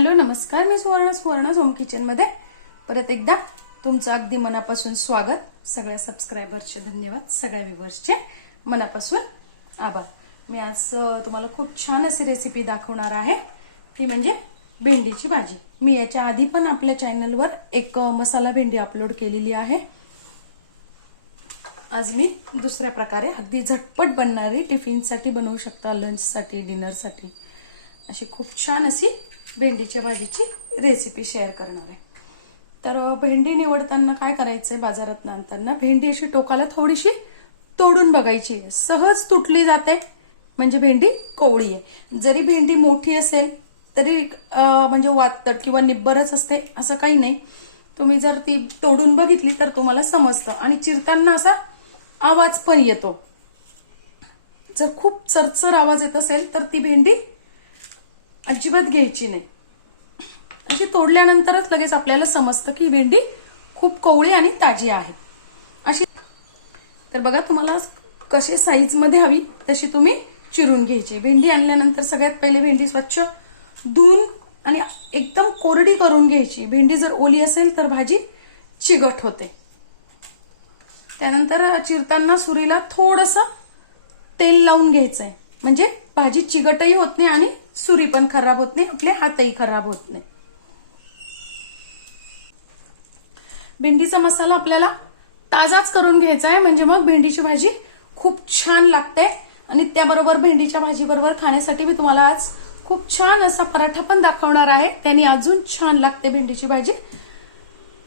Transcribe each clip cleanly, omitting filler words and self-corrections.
Hello नमस्कार, मी सुवर्ण home kitchen मध्ये परत एकदा तुमचं अगदी मनापासून स्वागत। सगळ्या सबस्क्रायबर्सचे धन्यवाद, सगळ्या व्ह्यूअर्सचे मनापासून आभार। मी आज तुम्हाला खूप छान अशी रेसिपी दाखवणार आहे, ती म्हणजे भेंडीची भाजी। मी याच्या आधी पण आपल्या चॅनलवर एक मसाला भेंडी अपलोड केलेली आहे। आज मी दुसऱ्या प्रकारे अगदी झटपट बनणारी टिफिनसाठी बनवू शकता, लंचसाठी, डिनरसाठी अशी खूप छान अशी भेंडीच्या भाजीची रेसिपी शेअर करणार आहे। तर भेंडी निवडताना काय करायचंय, बाजारात आणताना भेंडी अशी टोकाला थोडीशी तोडून बघायची, सहज तुटली जाते म्हणजे भेंडी कोवळी आहे। जरी भेंडी मोठी असेल तरी म्हणजे वातड किंवा निब्बरच असते असं काही नाही। तुम्ही जर ती तोडून बघितली तर तुम्हाला समजतं, आणि चिरताना असा आवाज पण येतो। जर खूप चरचर आवाज येत असेल तर ती भेंडी अजिबात घ्यायची नाही। अशी तोडल्यानंतरच लगेच आपल्याला समजतं की भेंडी खूप कोवळी आणि ताजी आहे अशी। तर बघा, तुम्हाला कशी साईज मध्ये हवी तशी तुम्ही चिरून घ्यायची। भेंडी आणल्यानंतर सगळ्यात पहिले भेंडी स्वच्छ धुवून आणि एकदम कोरडी करून घ्यायची। भेंडी जर ओली असेल तर भाजी चिकट होते। त्यानंतर चिरताना सुरीला थोडंसं तेल लावून घ्यायचंय, म्हणजे भाजी चिकटही होत नाही आणि सुरी पण खराब होत नाही, आपले हातही खराब होत नाही। भेंडीचा मसाला आपल्याला ताजाच करून घ्यायचा आहे, म्हणजे मग भेंडीची भाजी खूप छान लागते। आणि त्याबरोबर भेंडीच्या भाजी बरोबर खाण्यासाठी मी तुम्हाला आज खूप छान असा पराठा पण दाखवणार आहे, त्याने अजून छान लागते भेंडीची भाजी।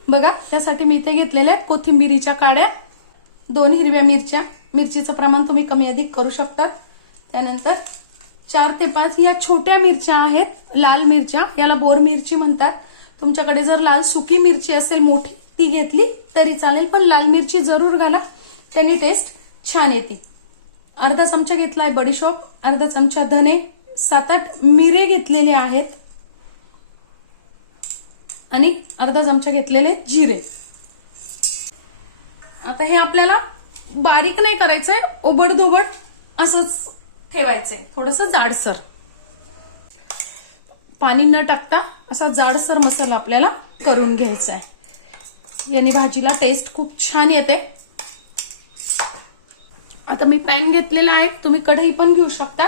बघा, त्यासाठी मी इथे घेतलेल्या कोथिंबीरीच्या काड्या, 2 हिरव्या मिरच्या, मिरचीचं प्रमाण तुम्ही कमी अधिक करू शकता। त्यानंतर 4 ते 5 या छोट्या मिरच्या आहेत, लाल मिरच्या, याला बोर मिरची म्हणतात। तुमच्याकडे जर लाल सुकी मिरची असेल मोठी ती घेतली तरी चालेल, पण लाल मिरची जरूर घाला, त्यांनी टेस्ट छान येते। अर्धा चमचा घेतलाय बडीशोप, अर्धा चमचा धने, 7-8 मिरे घेतलेले आहेत आणि अर्धा चमचा घेतलेले जिरे। आता हे आपल्याला बारीक नाही करायचंय, ओबडधोबड असंच ठेवायचंय, थोडंसं जाडसर, पाणी न टाकता असा जाडसर मसाला आपल्याला करून घ्यायचा आहे। याने भाजीला टेस्ट खूप छान येते। आता मी पॅन घेतलेला आहे, तुम्ही कढई पण घेऊ शकता,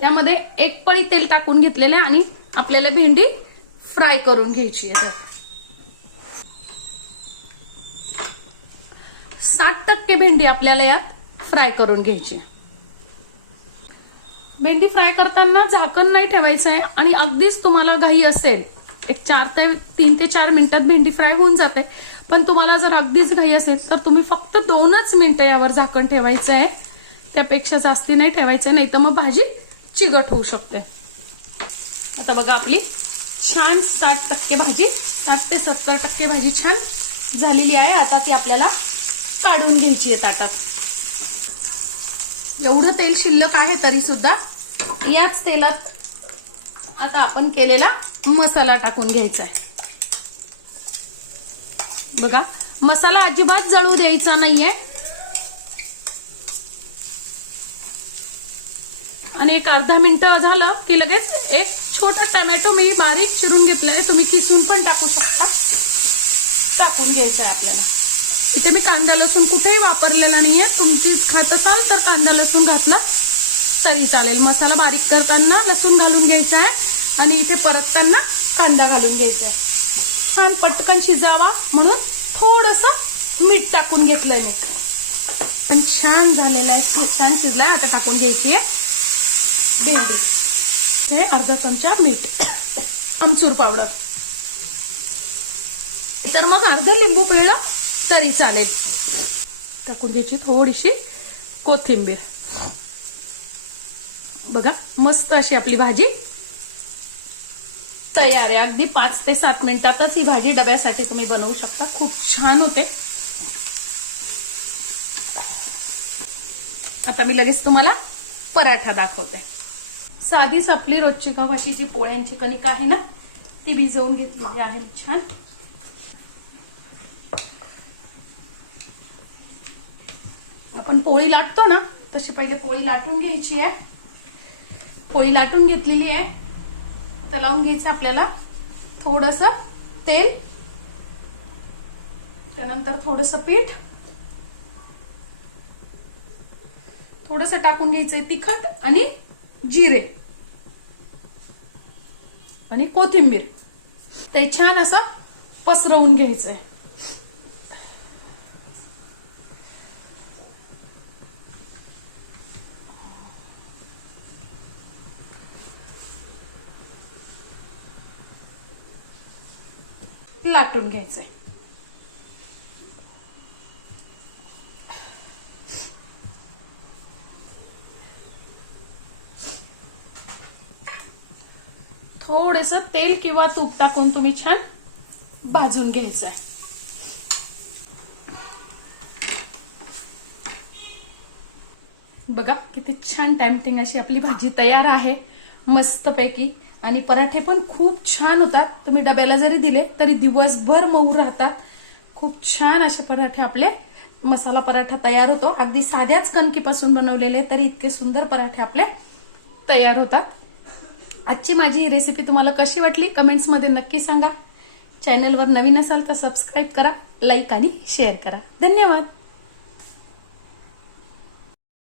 त्यामध्ये 1 पळी तेल टाकून घेतलेलं आहे आणि आपल्याला भेंडी फ्राय करून घ्यायची आहे। 60% भेंडी आपल्याला यात फ्राय करून घ्यायची। भेंडी फ्राय करताना झाकण नाही ठेवायचं आहे, आणि अगदीच तुम्हाला घाई असेल, एक 3 ते 4 मिनिटात भेंडी फ्राय होऊन जाते, पण तुम्हाला जर अगदीच घाई असेल तर तुम्ही फक्त 2च मिनिटं यावर झाकण ठेवायचं आहे, त्यापेक्षा जास्ती नाही ठेवायचं, नाही तर मग भाजी चिकट होऊ शकते। आता बघा, आपली छान 60% भाजी, 60 ते 70% भाजी छान झालेली आहे। आता ती आपल्याला काढून घ्यायची आहे ताटात। एवढं तेल शिल्लक आहे तरी सुद्धा याच तेलात आता आपण केलेला मसाला टाकून घ्यायचा आहे। बघा, मसाला अजिबात जळू द्यायचा नाहीये, आणि एक अर्धा मिनिट झालं की लगेच एक छोटा टोमॅटो मी बारीक चिरून घेतलाय, तुम्ही किसून पण टाकू शकता, टाकून घ्यायचा आहे आपल्याला। इथे मी कांदा लसूण कुठेही वापरलेला नाहीये, तुम्ही खात असाल तर कांदा लसूण घातला तरी चालेल। मसाला बारीक करताना लसूण घालून घ्यायचा आहे आणि इथे परतताना कांदा घालून घ्यायचा आहे। छान पटकन शिजावा म्हणून थोडंसं मीठ टाकून घेतलंय मी, पण छान झालेलं आहे, छान शिजलाय। आता टाकून घ्यायची आहे भेंडी, हे अर्धा चमचा मीठ, आमचूर पावडर, तर मग अर्धा लिंबू पिळलं तरी चालेल। टाकून घ्यायची थोडीशी कोथिंबीर। बघा, मस्त अशी आपली भाजी तयार आहे। अगदी 5 ते 7 मिनिटातच ही भाजी डब्यासाठी तुम्ही बनवू शकता, खूप छान होते। आता मी लगेच तुम्हाला पराठा दाखवते। साधीच आपली रोजची गव्हाची जी पोळ्यांची कणिक आहे ना, ती भिजवून घेतलेली आहे छान। आपण पोळी लाटतो ना, तशी पहिले पोळी लाटून घ्यायची आहे। पोळी लाटून घेतलेली आहे, तर लावून घ्यायचं आपल्याला थोडस तेल, त्यानंतर थोडस पीठ, थोडस टाकून घ्यायचंय तिखट आणि जिरे आणि कोथिंबीर. ते छान असं पसरवून घ्यायचंय. लाटून घ्यायचंय. थोडंसं तेल किंवा तूप टाकून तुम्ही छान भाजून घ्यायचंय. बघा किती छान टेम्पटिंग अशी आपली भाजी तयार आहे मस्तपैकी. आणि पराठे पण खूप छान होतात. तुम्ही डब्याला जरी दिले तरी दिवसभर मऊ राहतात. खूप छान असे पराठे आपले मसाला पराठा तयार होतो. अगदी साध्याच कणकीपासून बनवलेले तरी इतके सुंदर पराठे आपले तयार होतात. आजची माझी ही रेसिपी तुम्हाला कशी वाटली कमेंट्समध्ये नक्की सांगा. चॅनलवर नवीन असाल तर सबस्क्राईब करा, लाईक आणि शेअर करा. धन्यवाद.